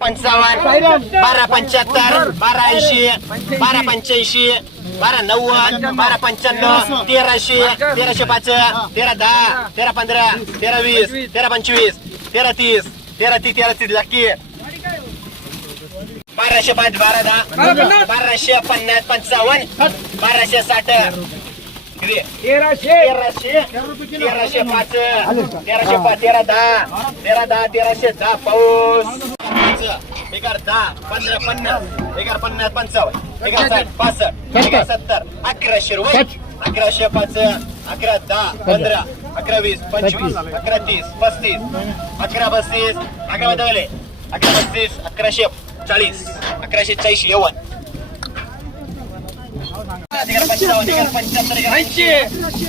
पंचावन्न बारा पंच्याहत्तर बारा ऐंशी बारा पंच्याऐंशी बारा नव्वद बारा पंच्याण्णव तेराशे तेराशे पाच तेरा दहा तेरा पंधरा तेरा वीस तेरा पंचवीस तेरा तीस तेरा तीस तेरा तीस लाखी. बाराशे पाच बारा दहा बाराशे पन्नास पंचावन्न बाराशे साठ? तेराशे. तेराशे तेराशे पाच तेराशे पाच तेरा दहा तेरा दहा तेराशे दहा पाऊस. एगार दहा पंधरा पन्नास एगार पन्नास पंचावन्न एगार साठ पासष्ट एगार सत्तर अकराशे रुपये अकराशे पाच अकरा दहा पंधरा अकरा वीस पंचवीस अकरा तीस पस्तीस अकरा पस्तीस अकरा बदलले अकरा पस्तीस अकराशे चाळीस अकराशे चाळीस यवन अकरा पंचावन्न एगार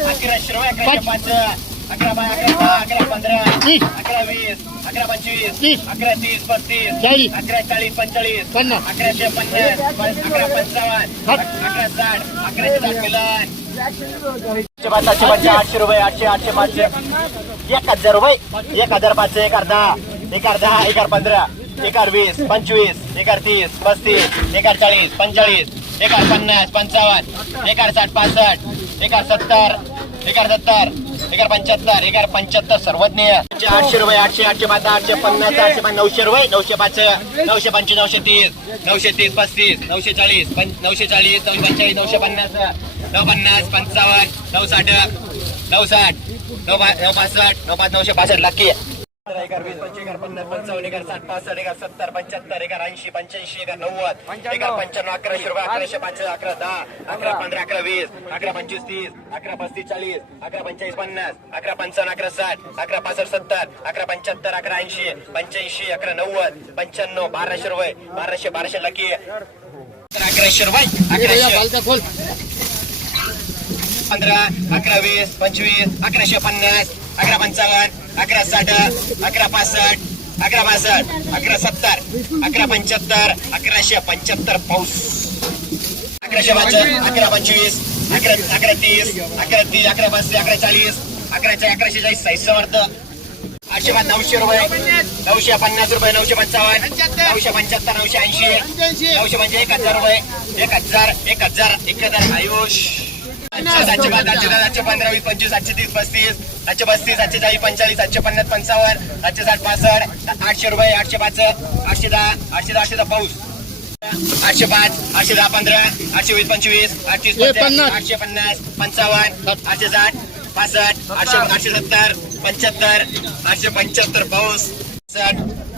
अकराशे रुपये अकराशे पाच अकरा बाय अकरा दहा अकरा पंधरा अकरा वीस अकरा पंचवीस अकरा तीस पस्तीस अकरा चाळीस पंचेचाळीस अकराशे पन्नास अकरा पंचावन्न अकरा साठ अकराशे सातशे पंचा आठशे रुपये आठशे आठशे पाचशे एक हजार रुपये एक हजार पाचशे एक दहा एक दहा एक पंधरा एक वीस पंचवीस एक तीस पस्तीस एक चाळीस पंचेचाळीस एक पन्नास पंचावन्न एक साठ पासष्ट एक सत्तर एक सत्तर एगार पंच्याहत्तर एगार पंच्याहत्तर सर्वज्ञ आठशे रुपये आठशे आठशे पाच आठशे पन्नास आठशे पाच नऊशे रुपये नऊशे पाच नऊशे पंचवीस नऊशे तीस नऊशे तीस पस्तीस नऊशे चाळीस नऊशे चाळीस नऊशे पंचेचाळीस नऊशे पन्नास नऊ पन्नास पंचावन्न नऊ साठ नऊ साठ नऊ नऊ पासष्ट नऊ पाच नऊशे पासष्ट. लाखी एकर वीस पंचवीस एकर पन्नास पंचावन्न एकर साठ पासष्ट एकर सत्तर पंच्याहत्तर एकर ऐंशी पंच्याऐंशी एकर नव्वद एकर पंच्याण्णव अकराशे रुपये अकराशे पाच अकरा दहा अकरा पंधरा. अकरा वीस अकरा पंचवीस तीस अकरा पस्तीस चाळीस अकरा पंचेचाळीस पन्नास अकरा पंचावन्न अकरा साठ अकरा पासष्ट सत्तर अकरा पंच्याहत्तर अकरा ऐंशी पंच्याऐंशी अकरा नव्वद पंच्याण्णव बाराशे रुपये बाराशे बाराशे लकी अकराशे रुपये अकराशे. पंधरा अकरा वीस पंचवीस अकराशे पन्नास अकरा पंचावन्न अकरा साठ अकरा पासष्ट अकरा बासष्ट अकरा सत्तर अकरा पंच्याहत्तर अकराशे पंच्याहत्तर पाऊस. अकराशे पाच अकरा पंचवीस अकरा अकरा तीस अकरा तीस अकरा पस्तीस अकरा चाळीस अकराशे अकराशे चाळीस साईज वर्ध आठशे पाच नऊशे रुपये नऊशे पन्नास रुपये नऊशे पंचावन्न नऊशे पंच्याहत्तर नऊशे ऐंशी नऊशे म्हणजे एक हजार रुपये एक हजार एक हजार एक हजार आयुष. सातशे सातशे पंधरा वीस पंचवीस सातशे तीस पस्तीस सातशे पस्तीस सातशे चाळीस पंचेचाळीस सातशे पन्नास पंचावन्न सातशे साठ पासष्ट आठशे रुपये आठशे पाच आठशे दहा आठशे दहा आठशे दहा पाऊस. आठशे पाच आठशे दहा पंधरा आठशे वीस पंचवीस आठशे आठशे पन्नास पंचावन्न आठशे साठ पासष्ट आठशे आठशे सत्तर पंच्याहत्तर आठशे पंच्याहत्तर पाऊस.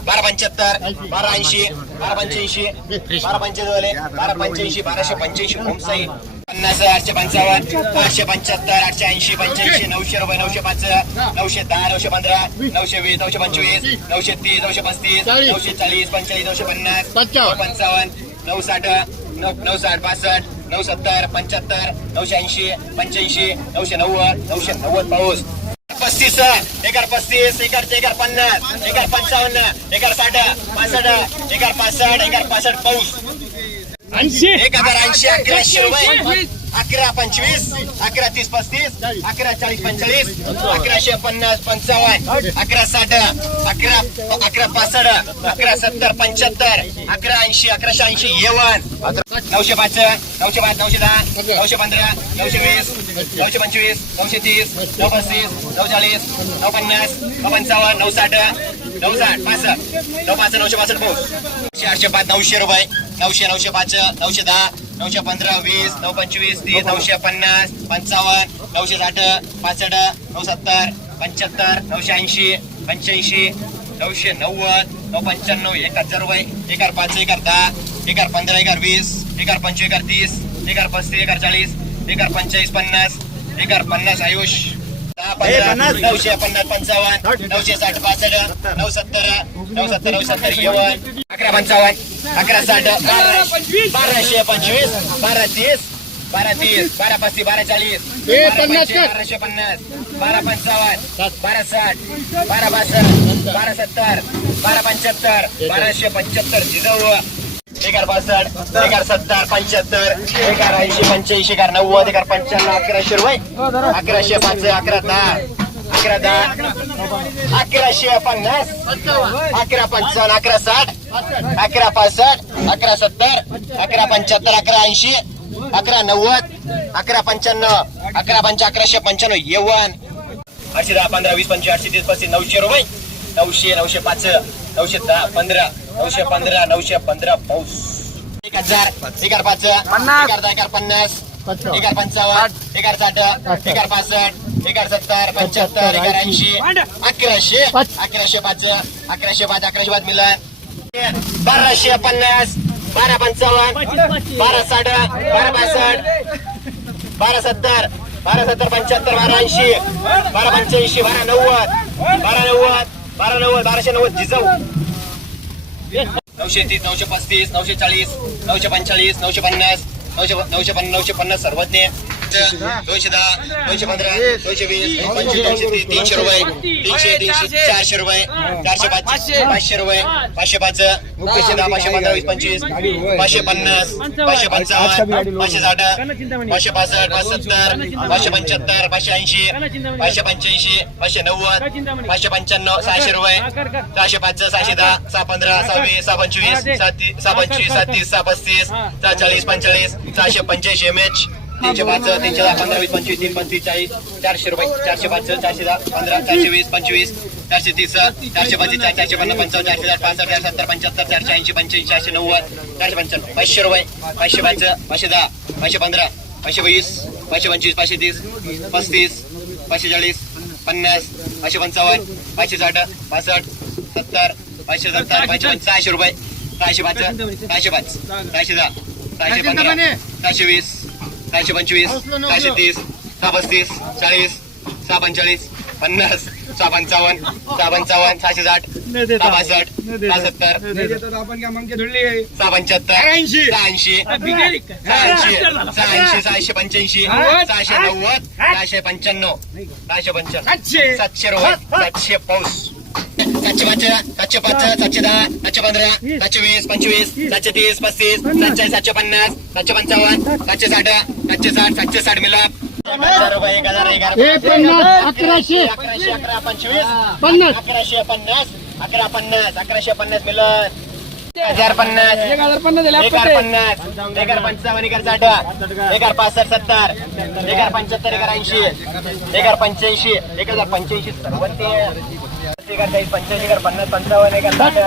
बारा पंच्याहत्तर बारा ऐंशी बारा पंच्याऐंशी बारा पंचेचाळीस बारा पंच्याऐंशी बाराशे पंच्याऐंशी होमसाई पन्नास आठशे पंचावन्न आठशे पंच्याहत्तर आठशे ऐंशी पंच्याऐंशी नऊशे रुपये नऊशे पाच नऊशे दहा नऊशे पंधरा नऊशे वीस नऊशे पंचवीस नऊशे तीस नऊशे पस्तीस नऊशे चाळीस पंचेचाळीस नऊशे पन्नास पंचावन्न. नऊ साठ नऊ नऊ साठ पासष्ट नऊ सत्तर पंच्याहत्तर नऊशे ऐंशी पंच्याऐंशी नऊशे नव्वद नऊशे नव्वद पाऊस. पस्तीस एकर पस्तीस एकर एकर पन्नास एकर पंचावन्न एकर साठ पासष्ट एकर पासष्ट एकर पासष्ट पाऊस. ऐंशी. एक हजार ऐंशी अकराशे रुपये अकरा पंचवीस अकरा तीस पस्तीस अकरा चाळीस पंचेचाळीस अकराशे पन्नास पंचावन्न अकरा साठ अकरा अकरा पासष्ट अकरा सत्तर पंच्याहत्तर अकरा ऐंशी अकराशे ऐंशी येवन नऊशे पाच नऊशे पाच नऊशे दहा नऊशे पंधरा नऊशे वीस नऊशे पंचवीस नऊशे तीस नऊ पस्तीस नऊ चाळीस नऊ पन्नास नऊ पंचावन्न नऊ साठ नऊ साठ पासष्ट नऊ पाच नऊशे पासष्ट नऊशे आठशे पाच नऊशे रुपये. नऊशे नऊशे पाच नऊशे दहा नऊशे पंधरा वीस नऊ पंचवीस तीस नऊशे पन्नास पंचावन्न नऊशे साठ पासष्ट नऊ सत्तर पंच्याहत्तर नऊशे ऐंशी पंच्याऐंशी नऊशे नव्वद नऊ पंच्याण्णव एक हजार रुपये एकार पाच एकार दहा एकार पंधरा एकार वीस एकार पंचवीस एकार तीस एकार पस्तीस एकार चाळीस एकार पंचेचाळीस पन्नास एकार पन्नास आयुष पंधरा नऊशे पन्नास पंचावन्न नऊशे साठ पासष्ट नऊ सत्तर नऊ सत्तर नऊ सत्तर येवन अकरा पंचावन्न अकरा साठ बारा बाराशे पंचवीस बारा तीस बारा तीस बारा पस्तीस बारा चाळीस बाराशे पन्नास बारा पंचावन्न बारा साठ बारा बासष्ट बारा सत्तर बारा पंच्याहत्तर बाराशे पंच्याहत्तर जिजव एकार पासष्ट एकार सत्तर पंच्याहत्तर एकार ऐंशी पंच्याऐंशी एकार नव्वद एकार पंच्याण्णव अकराशे रुपये. अकराशे पाच अकरा दहा अकरा दहा अकराशे पन्नास अकरा पंचावन्न अकरा साठ अकरा पासष्ट अकरा सत्तर अकरा पंच्याहत्तर अकरा ऐंशी अकरा नव्वद अकरा पंच्याण्णव अकरा पंच अकराशे पंच्याण्णव येवन आठशे दहा पंधरा वीस पंचवीस आठशे तीस पस्तीस नऊशे रुपये. नऊशे नऊशे पाच नऊशे दहा पंधरा नऊशे पंधरा नऊशे पंधरा पाऊस. एक हजार एगार पाच एगार दहा एगार पन्नास. एगार पंचावन्न एगार साठ एगार पासष्ट एगार सत्तर पंच्याहत्तर एगार ऐंशी अकराशे अकराशे पाच अकराशे पाच अकराशे पाच मिलन बाराशे पन्नास बारा पंचावन्न बारा साठ बारा पासष्ट बारा सत्तर बारा सत्तर पंच्याहत्तर बारा ऐंशी बारा पंच्याऐंशी बारा नव्वद बारा नव्वद बारा नव्वद बाराशे नव्वद जिजाऊ नऊशे तीस नऊशे पस्तीस नऊशे चाळीस नऊशे पंचेचाळीस नऊशे पन्नास नऊशे नऊशे पन्नास नऊशे पन्नास सर्वज्ञ. दोनशे दहा दोनशे पंधरा दोनशे वीस पंचवीस दोनशे तीस तीनशे रुपये तीनशे तीनशे चारशे रुपये चारशे पाच पाचशे रुपये पाचशे पाच पाचशे दहा पाचशे पंधरा वीस पंचवीस पाचशे पन्नास पाचशे पंचावन्न पाचशे साठ पाचशे पासष्ट पाचशे सत्तर पाचशे पंच्याहत्तर पाचशे ऐंशी पाचशे पंच्याऐंशी पाचशे नव्वद पाचशे पंच्याण्णव सहाशे रुपये सहाशे पाच सहाशे दहा सहा पंधरा सहा वीस सहा पंचवीस सहा ती- सहा पंचवीस सहा तीस सहा पस्तीस सहा चाळीस पंचेचाळीस सहाशे पंच्याऐंशी एम एच तीनशे पाच तीनशे दहा पंधरा वीस पंचवीस तीन पंचवीस चाळीस चारशे रुपये चारशे पाच चारशे दहा पंधरा चारशे वीस पंचवीस चारशे तीस चारशे चार चारशे पन्नास पंचावन्न चारशे साठ पासष्ट चारशे सत्तर पंच्याहत्तर चारशे ऐंशी पंच्याऐंशी चारशे नव्वद चारशे पंच्याण्णव पाचशे रुपये पाचशे पाच पाचशे दहा पाचशे पंधरा पाचशे वीस पाचशे पंचवीस पाचशे तीस पस्तीस पाचशे चाळीस पन्नास पाचशे पंचावन्न पाचशे साठ पासष्ट सत्तर पाचशे सत्तर पाचशे पंच सहाशे रुपये सहाशे पाच सहाशे पाच सहाशे दहा सहाशे पंधरा सहाशे वीस सहाशे पंचवीस सहाशे तीस सहा पस्तीस चाळीस सहा पंचेचाळीस पन्नास सहा पंचावन्न सहा पंचावन्न सहाशे साठ सहा पासष्ट सहा सत्तर काय मग धुडली सहा पंच्याहत्तर ऐंशी. सहा ऐंशी सहाऐंशी सहाऐंशी सहाशे पंच्याऐंशी सहाशे नव्वद सहाशे पंच्याण्णव सहाशे पंच्याण्णव सातशे. सातशे रुपये सातशे पाऊस. सातशे पाच सातशे पाच सातशे दहा सातशे पंधरा सातशे वीस पंचवीस सातशे तीस पस्तीस सातशे सातशे पन्नास सातशे पंचावन्न सातशे साठ सातशे साठ सातशे साठ मिलाप हजार रुपये एक हजार एक हे पन्नास अकराशे अकराशे अकरा पंचवीस पन्नास अकराशे पन्नास अकरा पन्नास अकराशे पन्नास मिलन हजार पन्नास एक हजार पन्नास एकार पन्नास एकार पंचावन्न एकार साठ एकार पासष्ट सत्तर एकार पंच्याहत्तर एकार ऐंशी एकार पंच्याऐंशी एक हजार पंच्याऐंशी सर्वते एकार चाळीस पंच्याऐंशी एकार पन्नास पंचावन्न एकार साठ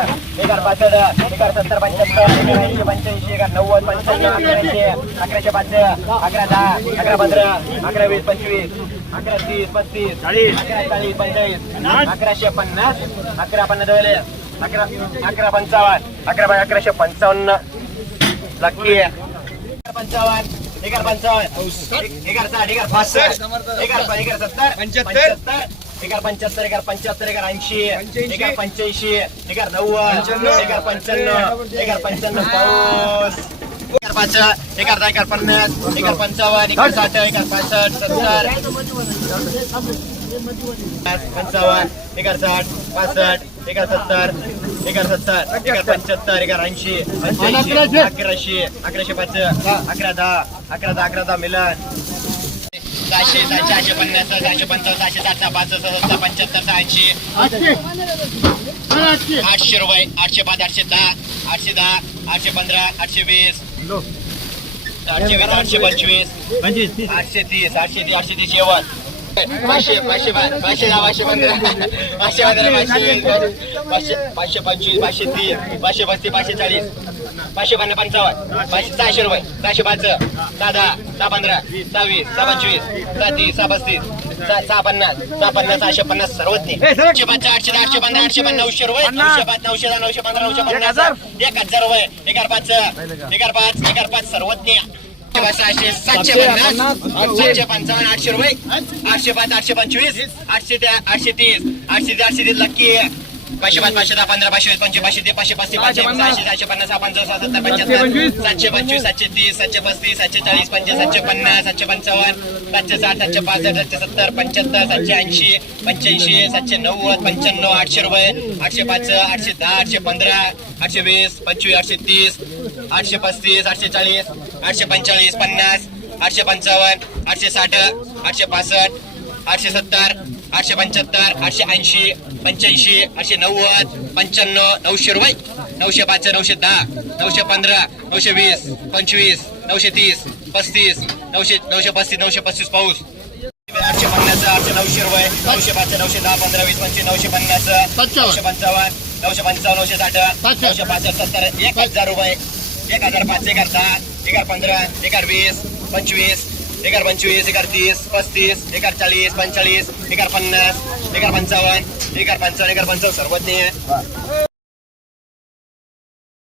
एकार पासष्ट एकार सत्तर पंच्याहत्तर एकार ऐंशी पंच्याऐंशी एकार नव्वद पंच्याण्णव अकराशे अकराशे पाच अकरा दहा अकरा पंधरा अकरा वीस पंचवीस अकरा तीस पस्तीस चाळीस अकरा चाळीस पंचेचाळीस अकराशे पन्नास अकरा पन्नास झाले अकरा अकरा पंचावन्न अकरा अकराशे पंचावन्न लकी पंचावन्न एगार पंचावन्न एगार साठ एगार पासष्ट एगार एगार सत्तर पंच्याहत्तर. एगार पंच्याहत्तर एगार पंच्याहत्तर एगार ऐंशी एगार पंच्याऐंशी एगार नव्वद एगार पंच्याण्णव एगार पंच्याण्णव पाऊस. एगार पाच एगार दहा एगार पन्नास एगार पंचावन्न एगार साठ एगार पासष्ट सत्तर. पंचावन्न एगार साठ पासष्ट एगार सत्तर एगार सत्तर एगार पंच्याहत्तर एगार ऐंशी अकराशे अकराशे पाच अकरा दहा अकरा दहा अकरा दहा मिलन. सहाशे सहाशे पन्नास सहाशे पंचावन्न सहाशे सहा पासष्ट सत्तर पंच्याहत्तर सहाशे. आठशे. रुपये आठशे पाच आठशे दहा आठशे दहा आठशे पंधरा आठशे वीस. आठशे वीस आठशे पंचवीस. आठशे तीस आठशे तीस आठशे तीस येवन पाचशे पाचशे पाचशे दहा पाचशे पंधरा. पाचशे पंधरा पाचशे पाचशे पाचशे पंचवीस पाचशे तीस पाचशे पस्तीस पाचशे चाळीस. पाचशे पन्नास पंचावन्न. पाचशे सहाशे रुपये. सहाशे पाच सहा दहा सहा पंधरा सहा वीस सहा पंचवीस सहा तीस सहा पस्तीस सहा पन्नास सहा पन्नास सहाशे पन्नास सर्वज्ञ आठशे पाच आठशे आठशे पंधरा आठशे पन्नास नऊशे रुपये. नऊशे पाच नऊशे दहा नऊशे पंधरा नऊशे पन्नास. एक हजार रुपये. एगार पाच एगार पाच एगार पाच सर्वज्ञ सहाशे सातशे पन्नास. सातशे पंचावन्न आठशे रुपये. आठशे पाच आठशे पंचवीस. आठशे आठशे तीस. आठशे आठशे तीस लक्की पाचशे पाच पाचशे दहा पंधरा पाचशे पंचवीस पाचशे ते पाचशे पस्तीस पाचशे सहाशे सहाशे पन्नास सहा पंचावन्न सहा सत्तर पंच्याहत्तर सातशे पंचवीस सातशे तीस सातशे पस्तीस सातशे चाळीस पंचे सातशे पन्नास सातशे पंचावन्न सातशे साठ सातशे पासष्ट सातशे सत्तर पंच्याहत्तर सातशे ऐंशी पंच्याऐंशी सातशे नव्वद पंच्याण्णव आठशे रुपये आठशे पाच आठशे दहा आठशे पंधरा आठशे वीस पंचवीस आठशे तीस आठशे पस्तीस आठशे चाळीस आठशे पंचेचाळीस पन्नास आठशे पंचावन्न आठशे साठ आठशे पासष्ट आठशे सत्तर आठशे पंच्याहत्तर आठशे ऐंशी पंच्याऐंशी आठशे नव्वद पंच्याण्णव नऊशे रुपये नऊशे पाचशे नऊशे दहा नऊशे पंधरा नऊशे वीस पंचवीस नऊशे तीस पस्तीस नऊशे नऊशे पस्तीस नऊशे पस्तीस पाऊस आठशे पन्नास आठशे नऊशे रुपये नऊशे पाचशे नऊशे दहा पंधरा वीस पंचवीस नऊशे पन्नास. नऊशे पंचावन्न नऊशे पंचावन्न नऊशे साठ. नऊशे पासष्ट सत्तर एक हजार रुपये एक हजार पाचशे एक हजार दहा एक हजार पंधरा एक हजार वीस पंचवीस एक पंचवीस एक तीस पस्तीस एक चाळीस पंचेचाळीस एक हजार पन्नास एक हजार पंचावन्न एक पंचावन्न एक पंचावन्न सर्वज्ञ